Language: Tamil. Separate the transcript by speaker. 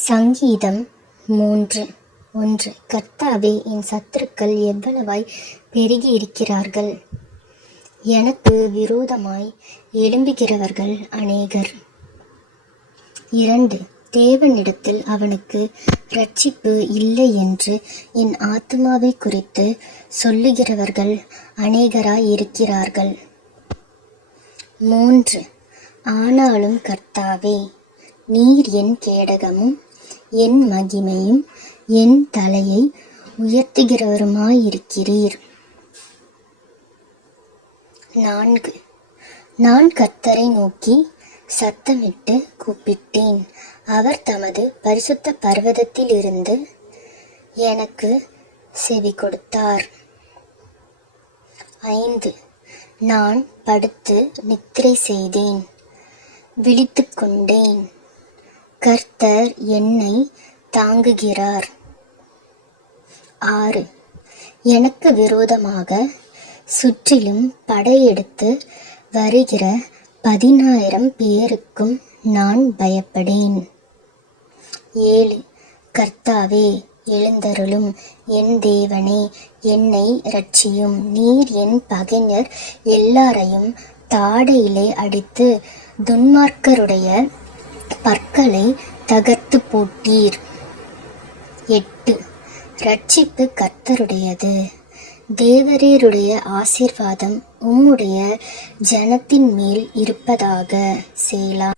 Speaker 1: சங்கீதம் மூன்று. ஒன்று. கர்த்தாவே என் சத்துருக்கள் எவ்வளவாய் பெருகி இருக்கிறார்கள் எனக்கு விரோதமாய் எழும்புகிறவர்கள் அநேகர். இரண்டு. தேவனிடத்தில் அவனுக்கு ரட்சிப்பு இல்லை என்று என் ஆத்மாவை குறித்து சொல்லுகிறவர்கள் அநேகராய் இருக்கிறார்கள். மூன்று. ஆனாலும் கர்த்தாவே நீர் என் கேடகமும் என் மகிமையும் என் தலையை உயர்த்துகிறவருமாயிருக்கிறீர். நான்கு. நான் கர்த்தரை நோக்கி சத்தமிட்டு கூப்பிட்டேன். அவர் தமது பரிசுத்த பர்வதத்திலிருந்து எனக்கு செவி கொடுத்தார். ஐந்து. நான் படுத்து நித்திரை செய்தேன். விழித்து கொண்டேன் கர்த்தர் என்னை தாங்குகிறார். ஆறு. எனக்கு விரோதமாக சுற்றிலும் படையெடுத்து வருகிற பதினாயிரம் பேருக்கும் நான் பயப்படேன். ஏழு. கர்த்தாவே எழுந்தருளும் என் தேவனே என்னை ரட்சியும் நீர் என் பகைஞர் எல்லாரையும் தாடையிலே அடித்து துன்மார்க்கருடைய பற்களை தகர்த்து போட்டீர். எட்டு. ரட்சிப்பு கர்த்தருடையது. தேவரீருடைய ஆசீர்வாதம் உம்முடைய ஜனத்தின் மேல் இருப்பதாக. சேலா.